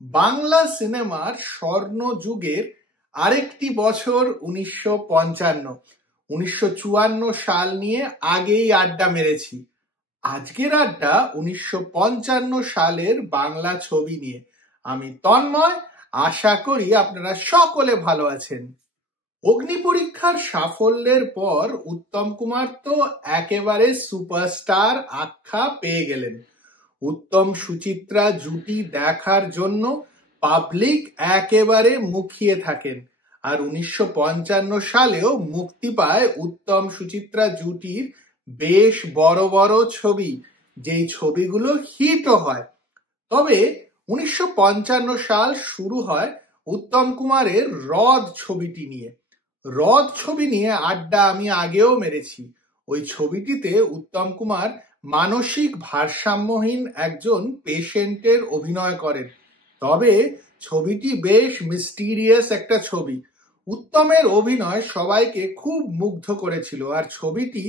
বাংলা সিনেমার স্বর্ণ যুগের আরেকটি বছর 1955। 1954 সাল নিয়ে আগেই আড্ডা মেরেছি। আজকের আড্ডা 1955 সালের বাংলা ছবি নিয়ে। আমি তন্ময়, আশা করি আপনারা সকলে ভালো আছেন। অগ্নিপরীক্ষার সাফল্যের পর উত্তম কুমার তো একেবারে সুপারস্টার আখ্যা পেয়ে গেলেন। উত্তম সুচিত্রা জুটি দেখার জন্য পাবলিক একেবারে মুখিয়ে থাকেন। আর 1955 সালেও মুক্তি পায় উত্তম সুচিত্রা জুটির বেশ বড় বড় ছবি, যেই ছবিগুলো হিটও হয়। তবে 1955 সাল শুরু হয় উত্তম কুমারের হ্রদ ছবিটি নিয়ে। হ্রদ ছবি নিয়ে আড্ডা আমি আগেও মেরেছি। ওই ছবিটিতে উত্তম কুমার মানসিক ভারসাম্যহীন একজন পেশেন্টের অভিনয় করেন। তবে ছবিটি বেশ মিস্টিরিয়াস একটা ছবি। উত্তমের অভিনয় সবাইকে খুব মুগ্ধ করেছিল, আর ছবিটি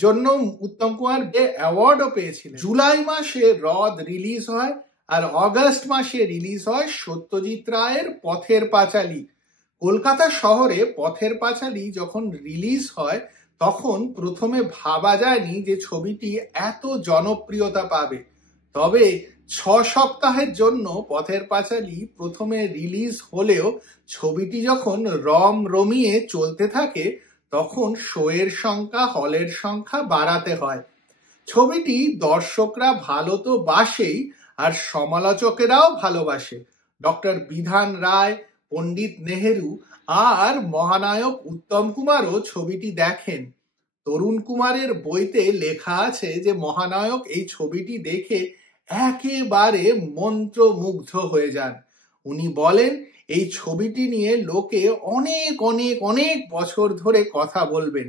জন্য উত্তম কুমার অ্যাওয়ার্ডও পেয়েছিলেন। জুলাই মাসে হ্রদ রিলিজ হয়, আর অগস্ট মাসে রিলিজ হয় সত্যজিৎ রায়ের পথের পাঁচালী। কলকাতা শহরে পথের পাঁচালী যখন রিলিজ হয় তখন প্রথমে ভাবা যায়নি যে ছবিটি এত জনপ্রিয়তা পাবে। তবে 6 সপ্তাহের জন্য পথের পাঁচালী প্রথমে রিলিজ হলেও ছবিটি যখন রমিয়ে চলতে থাকে তখন শোয়ের সংখ্যা, হলের সংখ্যা বাড়াতে হয়। ছবিটি দর্শকরা ভালো তো বাসেই, আর সমালোচকেরাও ভালোবাসে। ডক্টর বিধান রায়, পণ্ডিত নেহেরু আর মহানায়ক উত্তম কুমারও ছবিটি দেখেন। তরুণ কুমারের বইতে লেখা আছে যে মহানায়ক এই ছবিটি দেখে একেবারে মন্ত্রমুগ্ধ হয়ে যান। উনি বলেন এই ছবিটি নিয়ে লোকে অনেক অনেক অনেক বছর ধরে কথা বলবেন।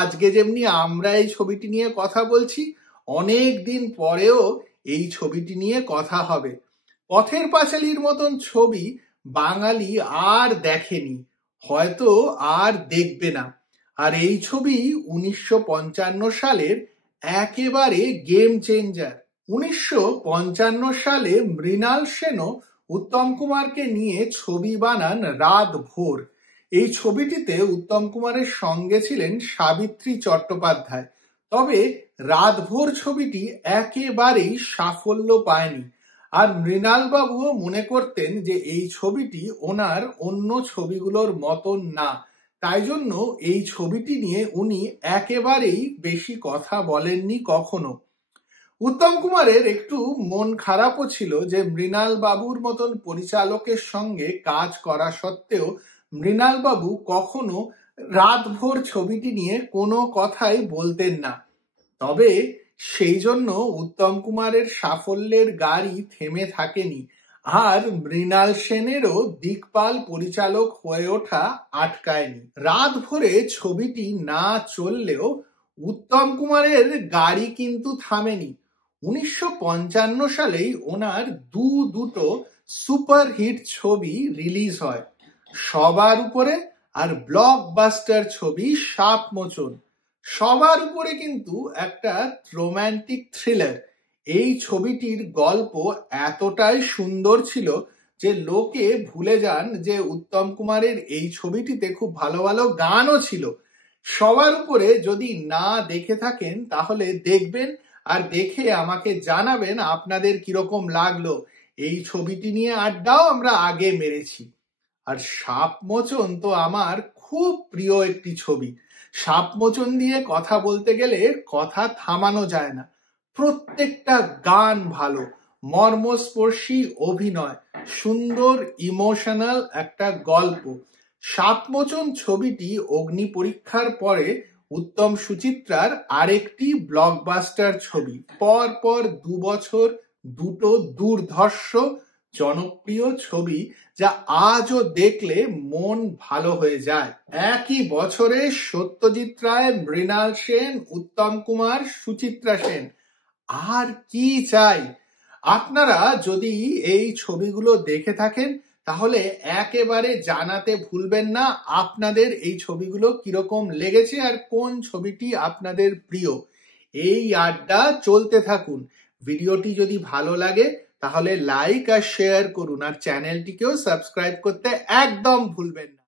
আজকে যেমনি আমরা এই ছবিটি নিয়ে কথা বলছি, অনেক দিন পরেও এই ছবিটি নিয়ে কথা হবে। পথের পাঁচালীর মতন ছবি বাঙালি আর দেখেনি, হয়তো আর দেখবে না। আর এই ছবি 1955 সালের একেবারে গেম চেঞ্জার। 1955 সালে মৃণাল সেনও উত্তম কুমারকে নিয়ে ছবি বানান রাত ভোর। এই ছবিটিতে উত্তম কুমারের সঙ্গে ছিলেন সাবিত্রী চট্টোপাধ্যায়। তবে রাত ভোর ছবিটি একেবারেই সাফল্য পায়নি, আর মৃণাল বাবুও মনে করতেন যে এই ছবিটি ওনার অন্য ছবিগুলোর মতন না। তাই জন্য এই ছবিটি নিয়ে উনি একেবারেই বেশি কথা বলেননি কখনো। উত্তম কুমারের একটু মন খারাপও ছিল যে মৃণাল বাবুর মতন পরিচালকের সঙ্গে কাজ করা সত্ত্বেও মৃণাল বাবু কখনো রাত ভোর ছবিটি নিয়ে কোনো কথাই বলতেন না। তবে সেই জন্য উত্তম কুমারের সাফল্যের গাড়ি থেমে থাকেনি, আর মৃণাল সেনেরও দিকপাল পরিচালক হয়ে ওঠা আটকায়নি। রাত ভোরে ছবিটি না চললেও উত্তম কুমারের গাড়ি কিন্তু থামেনি। 1955 সালেই ওনার দুটো সুপারহিট ছবি রিলিজ হয়, সবার উপরে আর ব্লকবাস্টার ছবি সাপমোচন। সবার উপরে কিন্তু একটা রোম্যান্টিক থ্রিলার। এই ছবিটির গল্প এতটাই সুন্দর ছিল যে লোকে ভুলে যান যে উত্তম কুমারের এই ছবিটিতে খুব ভালো ভালো গানও ছিল। সবার উপরে যদি না দেখে থাকেন তাহলে দেখবেন, আর দেখে আমাকে জানাবেন আপনাদের কিরকম লাগলো। এই ছবিটি নিয়ে আড্ডাও আমরা আগে মেরেছি। আর সাপমোচন তো আমার খুব প্রিয় একটি ছবি। সাপমোচন দিয়ে কথা বলতে গেলে কথা থামানো যায় না। প্রত্যেকটা গান ভালো, মর্মস্পর্শী অভিনয়, সুন্দর ইমোশনাল একটা গল্প। সাপমোচন ছবিটি অগ্নি পরীক্ষার পরে উত্তম সুচিত্রার আরেকটি ব্লকবাস্টার ছবি। পর পর 2 বছর দুটো দুর্ধর্ষ জনপ্রিয় ছবি, যা আজও দেখলে মন ভালো হয়ে যায়। একই বছরে সত্যজিৎ রায়, মৃণাল সেন, উত্তম কুমার, সুচিত্রা সেন। আর কি চাই? আপনারা যদি এই ছবিগুলো দেখে থাকেন তাহলে একেবারে জানাতে ভুলবেন না আপনাদের এই ছবিগুলো কিরকম লেগেছে আর কোন ছবিটি আপনাদের প্রিয়। এই আড্ডা চলতে থাকুন। ভিডিওটি যদি ভালো লাগে তাহলে লাইক আর শেয়ার করুন আর চ্যানেলটিকেও সাবস্ক্রাইব করতে একদম ভুলবেন না।